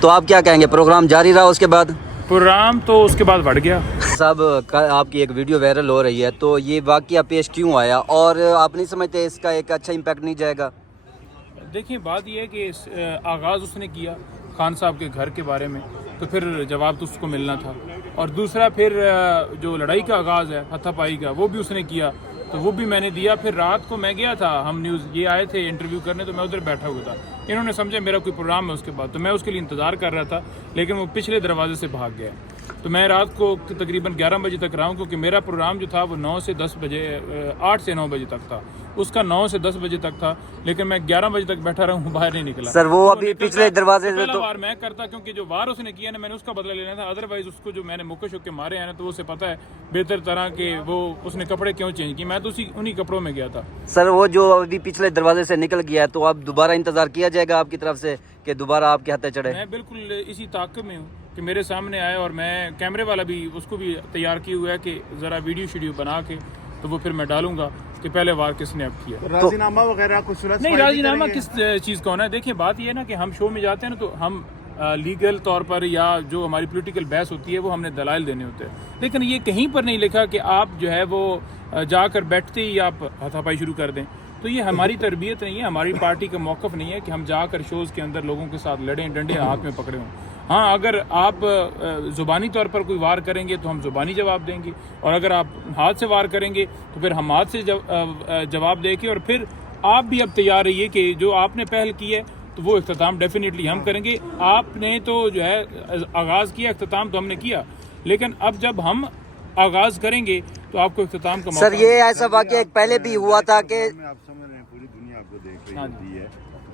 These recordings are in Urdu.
تو آپ کیا کہیں گے، پروگرام جاری رہا اس کے بعد؟ پروگرام تو اس کے بعد بڑھ گیا صاحب، آپ کی ایک ویڈیو وائرل ہو رہی ہے، تو یہ واقعہ پیش کیوں آیا اور آپ نہیں سمجھتے اس کا ایک اچھا امپیکٹ نہیں جائے گا؟ دیکھیں بات یہ ہے کہ آغاز اس نے کیا خان صاحب کے گھر کے بارے میں، تو پھر جواب تو اس کو ملنا تھا، اور دوسرا پھر جو لڑائی کا آغاز ہے ہتھا پائی کا، وہ بھی اس نے کیا، تو وہ بھی میں نے دیا۔ پھر رات کو میں گیا تھا، ہم نیوز یہ آئے تھے انٹرویو کرنے، تو میں ادھر بیٹھا ہوا تھا، انہوں نے سمجھا میرا کوئی پروگرام ہے اس کے بعد، تو میں اس کے لیے انتظار کر رہا تھا، لیکن وہ پچھلے دروازے سے بھاگ گیا۔ تو میں رات کو تقریباً 11 بجے تک رہا ہوں، کیونکہ میرا پروگرام جو تھا وہ 9 سے 10 بجے 8 سے 9 بجے تک تھا، اس کا 9 سے 10 بجے تک تھا، لیکن میں 11 بجے تک بیٹھا رہا ہوں، باہر نہیں نکلا۔ سر وہ ابھی پچھلے دروازے سے پہلا تو وار میں کرتا، کیونکہ جو وار اس نے کیا نا، میں نے اس کا بدلہ لینا تھا، ادروائز اس کو جو میں نے مکے شکے مارے ہیں نا، تو اسے پتہ ہے بہتر طرح کہ وہ اس نے کپڑے کیوں چینج کی، میں تو انہی کپڑوں میں گیا تھا۔ سر وہ جو ابھی پچھلے دروازے سے نکل گیا ہے، تو اب دوبارہ انتظار کیا جائے گا آپ کی طرف سے کہ دوبارہ آپ کے ہتھے چڑھے؟ میں بالکل اسی طاقت میں ہوں کہ میرے سامنے آئے، اور میں کیمرے والا بھی اس کو بھی تیار کیا ہوا ہے کہ ذرا ویڈیو بنا کے تو وہ پھر میں ڈالوں گا کہ پہلے وار کس نے اب کیا۔ راضی نامہ وغیرہ کچھ نہیں، راضی نامہ کس چیز کا ہونا ہے؟ دیکھیں بات یہ ہے نا کہ ہم شو میں جاتے ہیں نا، تو ہم لیگل طور پر یا جو ہماری پولیٹیکل بحث ہوتی ہے وہ ہم نے دلائل دینے ہوتے ہیں، لیکن یہ کہیں پر نہیں لکھا کہ آپ جو ہے وہ جا کر بیٹھتے ہی آپ ہاتھا پائی شروع کر دیں۔ تو یہ ہماری تربیت نہیں ہے، ہماری پارٹی کا موقف نہیں ہے کہ ہم جا کر شوز کے اندر لوگوں کے ساتھ لڑیں، ڈنڈے ہاتھ میں پکڑے ہوں۔ ہاں، اگر آپ زبانی طور پر کوئی وار کریں گے تو ہم زبانی جواب دیں گے، اور اگر آپ ہاتھ سے وار کریں گے تو پھر ہم ہاتھ سے جواب دیں گے، اور پھر آپ بھی اب تیار رہیے کہ جو آپ نے پہل کی ہے تو وہ اختتام ڈیفینیٹلی ہم کریں گے۔ آپ نے تو جو ہے آغاز کیا، اختتام تو ہم نے کیا، لیکن اب جب ہم آغاز کریں گے تو آپ کو اختتام کا موقع۔ سر یہ ایسا واقعہ ایک پہلے بھی ہوا تھا کہ آپ سمجھ رہے ہیں پوری دنیا آپ کو دیکھ رہی ہوتی ہے،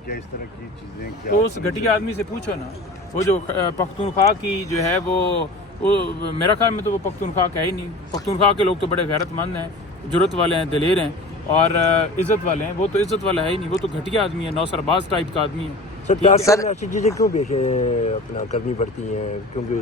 کیا اس طرح کی چیزیں کیا؟ تو اس گھٹیا آدمی سے پوچھو نا، وہ جو پختونخوا کی جو ہے وہ میرا خیال میں تو وہ پختونخوا کا ہے ہی نہیں۔ پختونخوا کے لوگ تو بڑے غیرت مند ہیں، جرت والے ہیں، دلیر ہیں اور عزت والے ہیں، وہ تو عزت والا ہے ہی نہیں، وہ تو گھٹیا آدمی ہے، نوسر باز ٹائپ کا آدمی ہے۔ سر ایسی چیزیں کیوں پیش اپنا کرنی پڑتی ہیں؟ کیونکہ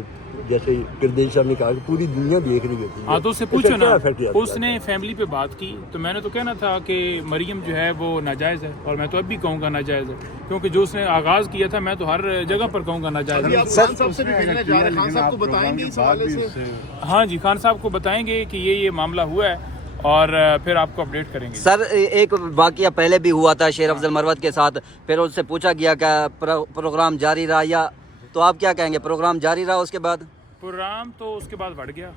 جیسے گردیش صاحب نے کہا کہ پوری دنیا دیکھ رہی ہوتی ہے۔ ہاں تو اس سے پوچھو نا، اس نے فیملی پہ بات کی، تو میں نے تو کہنا تھا کہ مریم جو ہے وہ ناجائز ہے، اور میں تو اب بھی کہوں گا ناجائز ہے، کیونکہ جو اس نے آغاز کیا تھا میں تو ہر جگہ پر کہوں گا ناجائز ہے۔ خان صاحب سے بھی ملنے جا رہے ہیں، خان صاحب کو بتائیں گے اس حوالے سے؟ ہاں جی، خان صاحب کو بتائیں گے کہ یہ معاملہ ہوا ہے، اور پھر آپ کو اپڈیٹ کریں گے۔ سر ایک واقعہ پہلے بھی ہوا تھا شیر افضل مروت کے ساتھ، پھر اس سے پوچھا گیا کہ پروگرام جاری رہا، یا تو آپ کیا کہیں گے، پروگرام جاری رہا اس کے بعد؟ پروگرام تو اس کے بعد بڑھ گیا،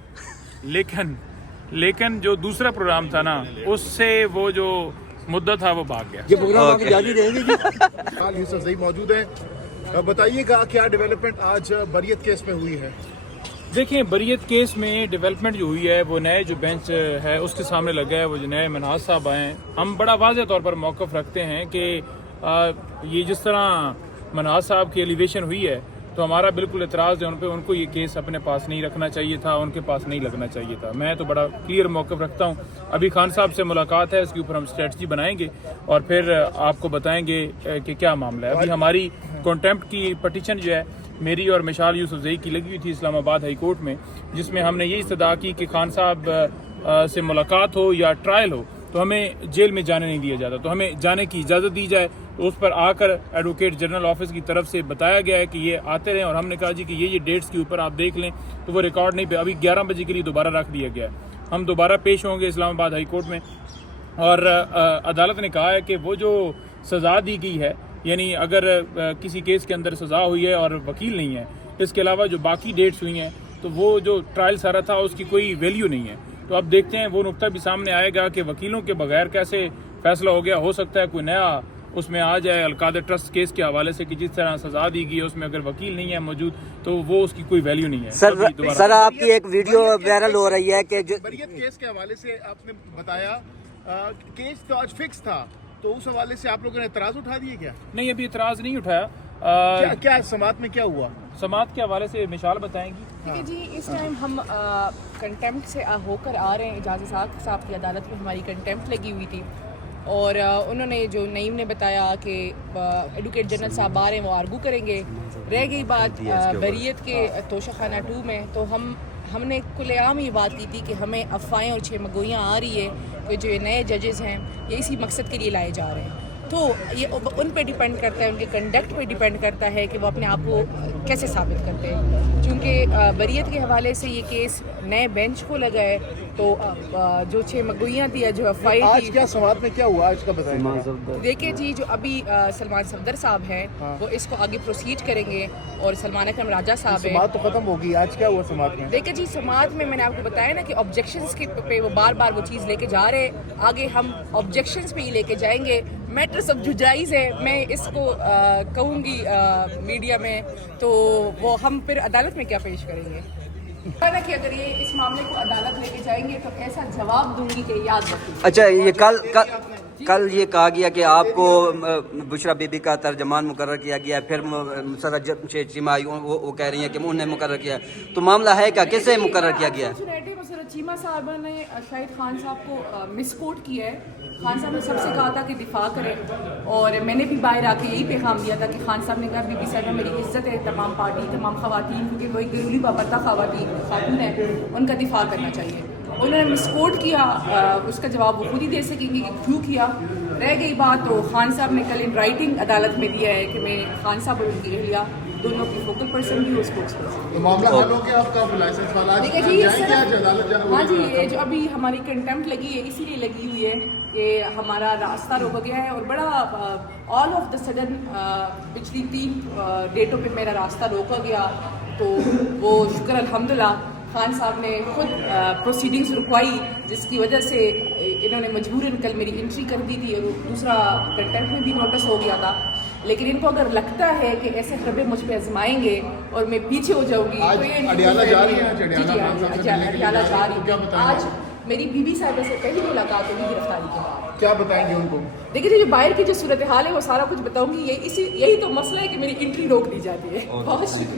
لیکن جو دوسرا پروگرام تھا نا، اس سے وہ جو مدعا تھا وہ بھاگ گیا۔ یہ پروگرام آپ جاری رہیں گے جی؟ یوسف زئی موجود ہیں، بتائیے گا کیا ڈیولپمنٹ آج بریت کیس میں ہوئی ہے؟ دیکھیں بریت کیس میں ڈیولپمنٹ جو ہوئی ہے، وہ نئے جو بینچ ہے اس کے سامنے لگا ہے، وہ جو نئے منہاج صاحب آئے ہیں، ہم بڑا واضح طور پر موقف رکھتے ہیں کہ یہ جس طرح منہاج صاحب کی ایلیویشن ہوئی ہے، تو ہمارا بالکل اعتراض ہے ان پہ، ان کو یہ کیس اپنے پاس نہیں رکھنا چاہیے تھا، ان کے پاس نہیں لگنا چاہیے تھا۔ میں تو بڑا کلیئر موقف رکھتا ہوں۔ ابھی خان صاحب سے ملاقات ہے، اس کے اوپر ہم اسٹریٹجی بنائیں گے اور پھر آپ کو بتائیں گے کہ کیا معاملہ ہے۔ ابھی ہماری کنٹمپٹ کی پٹیشن جو ہے میری اور مشال یوسف زئی کی لگی ہوئی تھی اسلام آباد ہائی کورٹ میں، جس میں ہم نے یہ استدعا کی کہ خان صاحب سے ملاقات ہو یا ٹرائل ہو تو ہمیں جیل میں جانے نہیں دیا جاتا، تو ہمیں جانے کی اجازت دی جائے۔ اس پر آ کر ایڈوکیٹ جنرل آفس کی طرف سے بتایا گیا ہے کہ یہ آتے رہیں، اور ہم نے کہا جی کہ یہ ڈیٹس کے اوپر آپ دیکھ لیں، تو وہ ریکارڈ نہیں پہ ابھی 11 بجے کے لیے دوبارہ رکھ دیا گیا ہے۔ ہم دوبارہ پیش ہوں گے اسلام آباد ہائی کورٹ میں، اور عدالت نے کہا ہے کہ وہ جو سزا دی گئی ہے، یعنی اگر کسی کیس کے اندر سزا ہوئی ہے اور وکیل نہیں ہے، اس کے علاوہ جو باقی ڈیٹس ہوئی ہیں، تو وہ جو ٹرائل سارا تھا اس کی کوئی ویلیو نہیں ہے۔ تو اب دیکھتے ہیں وہ نقطہ بھی سامنے آئے گا کہ وکیلوں کے بغیر کیسے فیصلہ ہو گیا۔ ہو سکتا ہے کوئی نیا اس میں آ جائے القادر ٹرسٹ کیس کے حوالے سے کہ جس طرح سزا دی گئی ہے اس میں اگر وکیل نہیں ہے موجود تو وہ اس کی کوئی ویلیو نہیں ہے۔ سر آپ کی ایک ویڈیو وائرل ہو رہی ہے کہ بریت کیس کے حوالے سے آپ نے بتایا کیس تو آج فکس تھا، تو اس حوالے سے آپ لوگوں نے اعتراض اٹھا دیے کیا؟ نہیں، ابھی اعتراض نہیں اٹھایا۔ کیا سماعت میں کیا ہوا؟ سماعت کے حوالے سے مشال بتائیں گی۔ دیکھیے جی، اس ٹائم ہم کنٹمپٹ سے ہو کر آ رہے ہیں، اعجاز صاحب کی عدالت میں ہماری کنٹمپٹ لگی ہوئی تھی، اور انہوں نے جو نعیم نے بتایا کہ ایڈوکیٹ جنرل صاحب آ رہے ہیں، وہ آرگو کریں گے۔ رہ گئی بات بریت کے توشہ خانہ 2 میں، تو ہم نے کھلے عام یہ بات کی تھی کہ ہمیں افواہیں اور 6 مگوئیاں آ رہی ہے کہ جو نئے ججز ہیں یہ اسی مقصد کے لیے لائے جا رہے ہیں۔ تو یہ ان پہ ڈیپینڈ کرتا ہے, ان کے کنڈکٹ پہ ڈیپینڈ کرتا ہے کہ وہ اپنے آپ کو کیسے ثابت کرتے ہیں. چونکہ بریت کے حوالے سے یہ کیس نئے بینچ کو لگا ہے, تو جو 6 مگوئیاں تھی یا جو افواہیں آج تھی, کیا سماعت میں کیا ہوا آج کا بتائیں. دیکھیں جی, جو ابھی سلمان صفدر صاحب ہیں وہ اس کو آگے پروسیڈ کریں گے, اور سلمان اکرم راجہ صاحب ہیں. سماعت تو ختم ہوگی, آج کیا ہوا سماعت میں؟ دیکھیں جی, سماعت میں نے آپ کو بتایا نا کہ آبجیکشنز کے پہ وہ بار بار وہ چیز لے کے جا رہے ہیں, آگے ہم آبجیکشنز پہ ہی لے کے جائیں گے. میٹر سب ججائز ہے, میں اس کو کہوں گی میڈیا میں, تو وہ ہم پھر عدالت میں کیا پیش کریں گے. کہ اگر یہ اس معاملے کو عدالت لے کے جائیں گے تو ایسا جواب دوں گی کہ یاد رکھیں. اچھا, یہ کل یہ کہا گیا کہ آپ کو بشرا بی بی کا ترجمان مقرر کیا گیا, پھر مسرت جمشید چیمہ وہ کہہ رہی ہیں کہ انہوں نے مقرر کیا, تو معاملہ ہے کیا, کیسے مقرر کیا گیا ہے؟ مسرت چیمہ صاحبہ نے شاہد خان صاحب کو مس کوٹ کیا ہے. خان صاحب نے سب سے کہا تھا کہ دفاع کریں, اور میں نے بھی باہر آ کے یہی پیغام دیا تھا کہ خان صاحب نے کہا بی بی صاحبہ میری عزت ہے, تمام پارٹی تمام خواتین, کیونکہ وہ ایک ضروری پابندہ خاتون ہیں, ان کا دفاع کرنا چاہیے. انہوں نے مس کوٹ کیا, اس کا جواب وہ خود ہی دے سکیں گے کہ کیوں کیا. رہ گئی بات, تو خان صاحب نے کل ان رائٹنگ عدالت میں دیا ہے کہ میں خان صاحب اور ان کی اہلیہ دونوں کی فوکل پرسن بھی, اس کو تو معاملہ حل ہو گیا آپ کا, لائسنس والا دیکھیں جی, ہاں جی, یہ جو ابھی ہماری کنٹمپٹ لگی ہے اسی لیے لگی ہوئی ہے کہ ہمارا راستہ روکا گیا ہے, اور بڑا آل آف دا سڈن پچھلی 3 ڈیٹوں پہ میرا راستہ روکا گیا. تو وہ شکر الحمدللہ خان صاحب نے خود پروسیڈنگز رکوائی, جس کی وجہ سے انہوں نے مجبوراً کل میری انٹری کر دی تھی, اور دوسرا کنٹمپٹ میں بھی نوٹس ہو گیا تھا. لیکن ان کو اگر لگتا ہے کہ ایسے حربے مجھ پہ آزمائیں گے اور میں پیچھے ہو جاؤں گی, تو یہ اڈیالہ جا رہی ہیں, اڈیالہ جا رہی ہیں. آج میری بی بی صاحبہ سے پہلی ملاقات ہوگی گرفتاری کے بعد. کیا بتائیں گے ان کو؟ دیکھیے جو باہر کی جو صورتحال ہے وہ سارا کچھ بتاؤں گی. یہی تو مسئلہ ہے کہ میری انٹری روک دی جاتی ہے. بہت شکریہ.